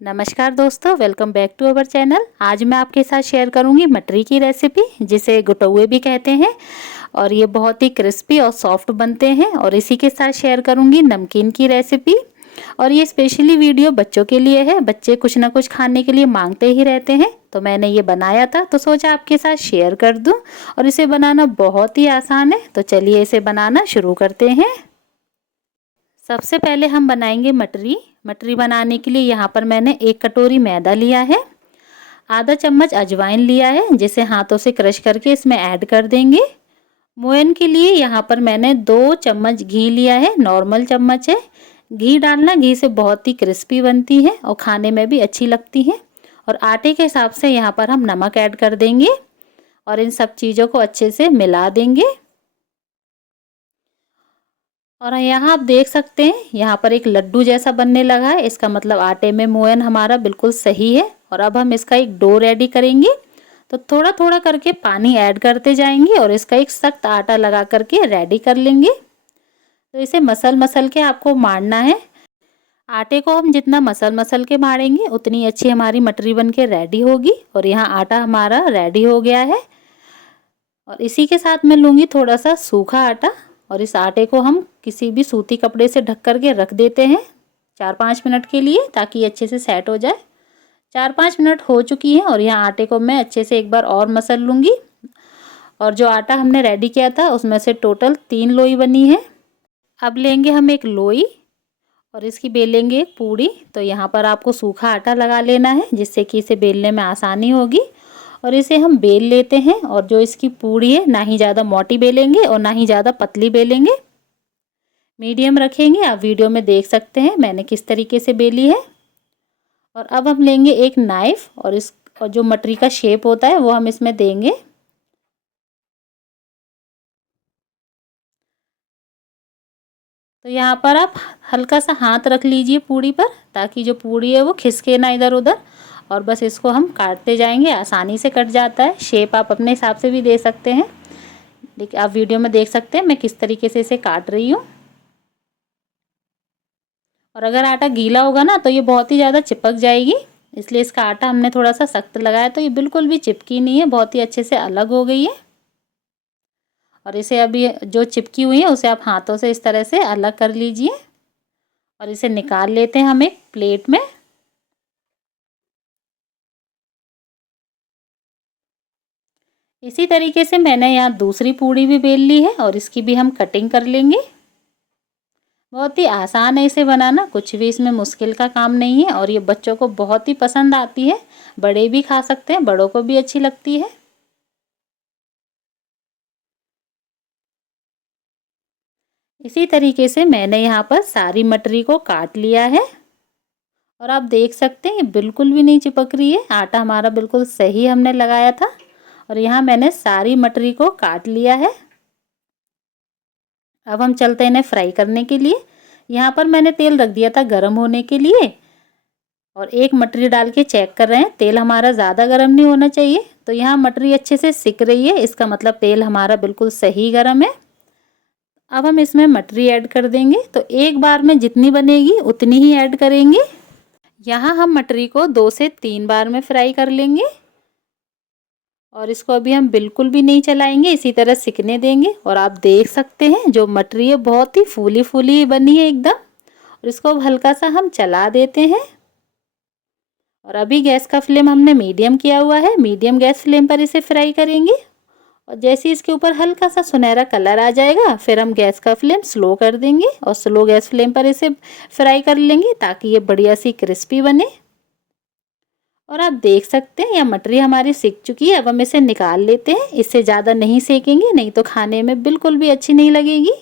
नमस्कार दोस्तों, welcome back to our channel. आज मैं आपके साथ शेयर करूंगी मटरी की रेसिपी, जिसे गुटौए भी कहते हैं। और ये बहुत ही क्रिस्पी और सॉफ्ट बनते हैं। और इसी के साथ शेयर करूंगी नमकीन की रेसिपी। और ये स्पेशली वीडियो बच्चों के लिए है। बच्चे कुछ ना कुछ खाने के लिए मांगते ही रहते हैं, तो मैंने ये बनाया था तो सोचा आपके साथ शेयर कर दूं। और इसे बनाना बहुत ही आसान है, तो चलिए इसे बनाना शुरू करते हैं। सबसे पहले हम बनाएंगे मटरी। मटरी बनाने के लिए यहाँ पर मैंने 1 कटोरी मैदा लिया है, आधा चम्मच अजवाइन लिया है, जिसे हाथों से क्रश करके इसमें ऐड कर देंगे। मोयन के लिए यहाँ पर मैंने 2 चम्मच घी लिया है, नॉर्मल चम्मच है। घी डालना, घी से बहुत ही क्रिस्पी बनती है और खाने में भी अच्छी लगती है। और आटे के हिसाब से यहाँ पर हम नमक ऐड कर देंगे और इन सब चीज़ों को अच्छे से मिला देंगे। और यहाँ आप देख सकते हैं, यहाँ पर एक लड्डू जैसा बनने लगा है। इसका मतलब आटे में मोयन हमारा बिल्कुल सही है। और अब हम इसका एक डो रेडी करेंगे, तो थोड़ा थोड़ा करके पानी ऐड करते जाएंगे और इसका एक सख्त आटा लगा करके रेडी कर लेंगे। तो इसे मसल मसल के आपको मारना है। आटे को हम जितना मसल मसल के मारेंगे उतनी अच्छी हमारी मटरी बन के रेडी होगी। और यहाँ आटा हमारा रेडी हो गया है। और इसी के साथ मैं लूँगी थोड़ा सा सूखा आटा, और इस आटे को हम किसी भी सूती कपड़े से ढक कर के रख देते हैं 4-5 मिनट के लिए, ताकि अच्छे से सेट हो जाए। 4-5 मिनट हो चुकी है और यहाँ आटे को मैं अच्छे से एक बार और मसल लूँगी। और जो आटा हमने रेडी किया था उसमें से टोटल 3 लोई बनी है। अब लेंगे हम एक लोई और इसकी बेलेंगे एक पूड़ी। तो यहाँ पर आपको सूखा आटा लगा लेना है, जिससे कि इसे बेलने में आसानी होगी। और इसे हम बेल लेते हैं। और जो इसकी पूड़ी है, ना ही ज़्यादा मोटी बेलेंगे और ना ही ज़्यादा पतली बेलेंगे, मीडियम रखेंगे। आप वीडियो में देख सकते हैं मैंने किस तरीके से बेली है। और अब हम लेंगे एक नाइफ और जो मटरी का शेप होता है वो हम इसमें देंगे। तो यहाँ पर आप हल्का सा हाथ रख लीजिए पूड़ी पर, ताकि जो पूड़ी है वो खिसके ना इधर उधर। और बस इसको हम काटते जाएंगे, आसानी से कट जाता है। शेप आप अपने हिसाब से भी दे सकते हैं, लेकिन आप वीडियो में देख सकते हैं मैं किस तरीके से इसे काट रही हूँ। और अगर आटा गीला होगा ना तो ये बहुत ही ज़्यादा चिपक जाएगी, इसलिए इसका आटा हमने थोड़ा सा सख्त लगाया, तो ये बिल्कुल भी चिपकी नहीं है, बहुत ही अच्छे से अलग हो गई है। और इसे अभी जो चिपकी हुई है उसे आप हाथों से इस तरह से अलग कर लीजिए। और इसे निकाल लेते हैं हम एक प्लेट में। इसी तरीके से मैंने यहाँ दूसरी पूड़ी भी बेल ली है और इसकी भी हम कटिंग कर लेंगे। बहुत ही आसान है इसे बनाना, कुछ भी इसमें मुश्किल का काम नहीं है। और ये बच्चों को बहुत ही पसंद आती है, बड़े भी खा सकते हैं, बड़ों को भी अच्छी लगती है। इसी तरीके से मैंने यहाँ पर सारी मटरी को काट लिया है। और आप देख सकते हैं ये बिल्कुल भी नहीं चिपक रही है, आटा हमारा बिल्कुल सही हमने लगाया था। और यहाँ मैंने सारी मटरी को काट लिया है। अब हम चलते हैं इन्हें फ्राई करने के लिए। यहाँ पर मैंने तेल रख दिया था गर्म होने के लिए, और एक मटरी डाल के चेक कर रहे हैं। तेल हमारा ज़्यादा गर्म नहीं होना चाहिए। तो यहाँ मटरी अच्छे से सिक रही है, इसका मतलब तेल हमारा बिल्कुल सही गर्म है। अब हम इसमें मटरी ऐड कर देंगे, तो एक बार में जितनी बनेगी उतनी ही ऐड करेंगे। यहाँ हम मटरी को 2 से 3 बार में फ्राई कर लेंगे। और इसको अभी हम बिल्कुल भी नहीं चलाएंगे, इसी तरह सिकने देंगे। और आप देख सकते हैं जो मटरी है बहुत ही फूली फूली बनी है एकदम। और इसको अब हल्का सा हम चला देते हैं। और अभी गैस का फ्लेम हमने मीडियम किया हुआ है, मीडियम गैस फ्लेम पर इसे फ्राई करेंगे। और जैसे इसके ऊपर हल्का सा सुनहरा कलर आ जाएगा, फिर हम गैस का फ्लेम स्लो कर देंगे और स्लो गैस फ्लेम पर इसे फ्राई कर लेंगे, ताकि ये बढ़िया सी क्रिस्पी बने। और आप देख सकते हैं यह मटरी हमारी सिक चुकी है। अब हम इसे निकाल लेते हैं, इससे ज़्यादा नहीं सेकेंगे, नहीं तो खाने में बिल्कुल भी अच्छी नहीं लगेगी।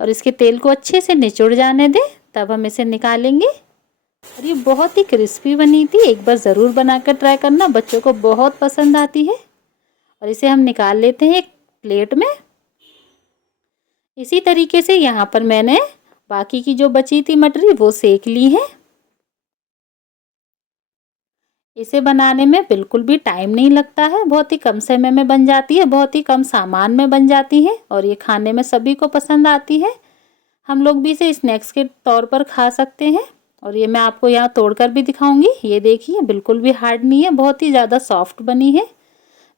और इसके तेल को अच्छे से निचुड़ जाने दें, तब हम इसे निकालेंगे। और ये बहुत ही क्रिस्पी बनी थी, एक बार ज़रूर बनाकर ट्राई करना, बच्चों को बहुत पसंद आती है। और इसे हम निकाल लेते हैं एक प्लेट में। इसी तरीके से यहाँ पर मैंने बाकी की जो बची थी मटरी वो सेक ली है। इसे बनाने में बिल्कुल भी टाइम नहीं लगता है, बहुत ही कम समय में बन जाती है, बहुत ही कम सामान में बन जाती है। और ये खाने में सभी को पसंद आती है। हम लोग भी इसे स्नैक्स के तौर पर खा सकते हैं। और ये मैं आपको यहाँ तोड़कर भी दिखाऊंगी। ये देखिए बिल्कुल भी हार्ड नहीं है, बहुत ही ज़्यादा सॉफ्ट बनी है।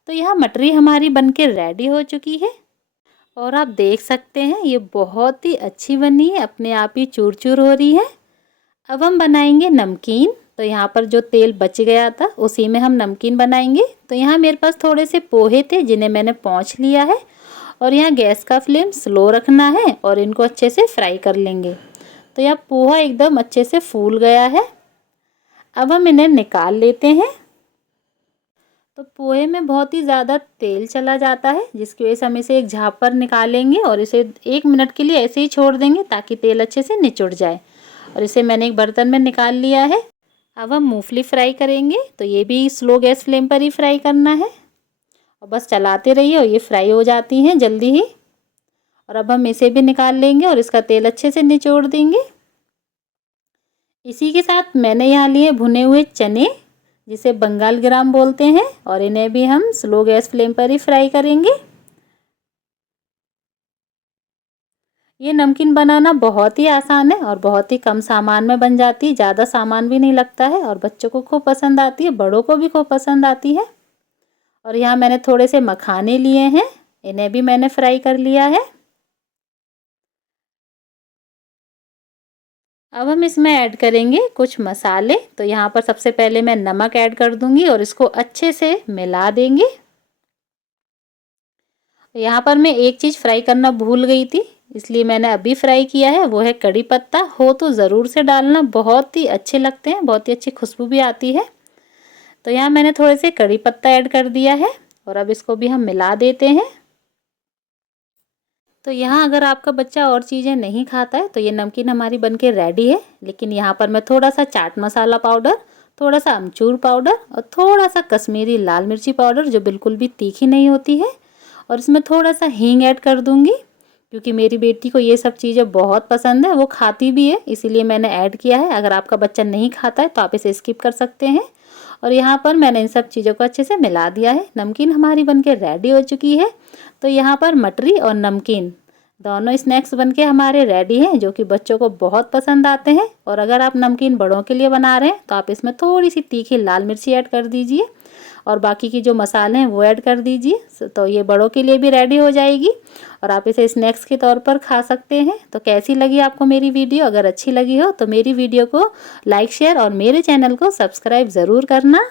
तो यहाँ मटरी हमारी बनके रेडी हो चुकी है और आप देख सकते हैं ये बहुत ही अच्छी बनी है, अपने आप ही चूर चूर हो रही है। अब हम बनाएंगे नमकीन। तो यहाँ पर जो तेल बच गया था उसी में हम नमकीन बनाएंगे। तो यहाँ मेरे पास थोड़े से पोहे थे जिन्हें मैंने पोंछ लिया है और यहाँ गैस का फ्लेम स्लो रखना है और इनको अच्छे से फ्राई कर लेंगे। तो यहाँ पोहा एकदम अच्छे से फूल गया है। अब हम इन्हें निकाल लेते हैं। तो पोहे में बहुत ही ज़्यादा तेल चला जाता है, जिसकी वजह से हम इसे एक झाँप पर निकालेंगे और इसे 1 मिनट के लिए ऐसे ही छोड़ देंगे ताकि तेल अच्छे से निचुड़ जाए। और इसे मैंने एक बर्तन में निकाल लिया है। अब हम मूंगफली फ्राई करेंगे। तो ये भी स्लो गैस फ्लेम पर ही फ्राई करना है और बस चलाते रहिए और ये फ्राई हो जाती हैं जल्दी ही। और अब हम इसे भी निकाल लेंगे और इसका तेल अच्छे से निचोड़ देंगे। इसी के साथ मैंने यहाँ लिए भुने हुए चने, जिसे बंगाल ग्राम बोलते हैं, और इन्हें भी हम स्लो गैस फ्लेम पर ही फ्राई करेंगे। ये नमकीन बनाना बहुत ही आसान है और बहुत ही कम सामान में बन जाती है, ज़्यादा सामान भी नहीं लगता है और बच्चों को खूब पसंद आती है, बड़ों को भी खूब पसंद आती है। और यहाँ मैंने थोड़े से मखाने लिए हैं, इन्हें भी मैंने फ्राई कर लिया है। अब हम इसमें ऐड करेंगे कुछ मसाले। तो यहाँ पर सबसे पहले मैं नमक ऐड कर दूंगी और इसको अच्छे से मिला देंगे। यहाँ पर मैं एक चीज़ फ्राई करना भूल गई थी, इसलिए मैंने अभी फ्राई किया है, वो है कड़ी पत्ता। हो तो ज़रूर से डालना, बहुत ही अच्छे लगते हैं, बहुत ही अच्छी खुशबू भी आती है। तो यहाँ मैंने थोड़े से कड़ी पत्ता ऐड कर दिया है और अब इसको भी हम मिला देते हैं। तो यहाँ अगर आपका बच्चा और चीज़ें नहीं खाता है तो ये नमकीन हमारी बनके रेडी है। लेकिन यहाँ पर मैं थोड़ा सा चाट मसाला पाउडर, थोड़ा सा अमचूर पाउडर और थोड़ा सा कश्मीरी लाल मिर्ची पाउडर, जो बिल्कुल भी तीखी नहीं होती है, और इसमें थोड़ा सा हींग ऐड कर दूँगी, क्योंकि मेरी बेटी को ये सब चीज़ें बहुत पसंद है, वो खाती भी है, इसीलिए मैंने ऐड किया है। अगर आपका बच्चा नहीं खाता है तो आप इसे स्किप कर सकते हैं। और यहाँ पर मैंने इन सब चीज़ों को अच्छे से मिला दिया है। नमकीन हमारी बनके रेडी हो चुकी है। तो यहाँ पर मटरी और नमकीन दोनों स्नैक्स बनके हमारे रेडी हैं, जो कि बच्चों को बहुत पसंद आते हैं। और अगर आप नमकीन बड़ों के लिए बना रहे हैं तो आप इसमें थोड़ी सी तीखी लाल मिर्ची ऐड कर दीजिए और बाकी की जो मसाले हैं वो ऐड कर दीजिए। तो ये बड़ों के लिए भी रेडी हो जाएगी और आप इसे स्नैक्स के तौर पर खा सकते हैं। तो कैसी लगी आपको मेरी वीडियो? अगर अच्छी लगी हो तो मेरी वीडियो को लाइक, शेयर और मेरे चैनल को सब्सक्राइब ज़रूर करना।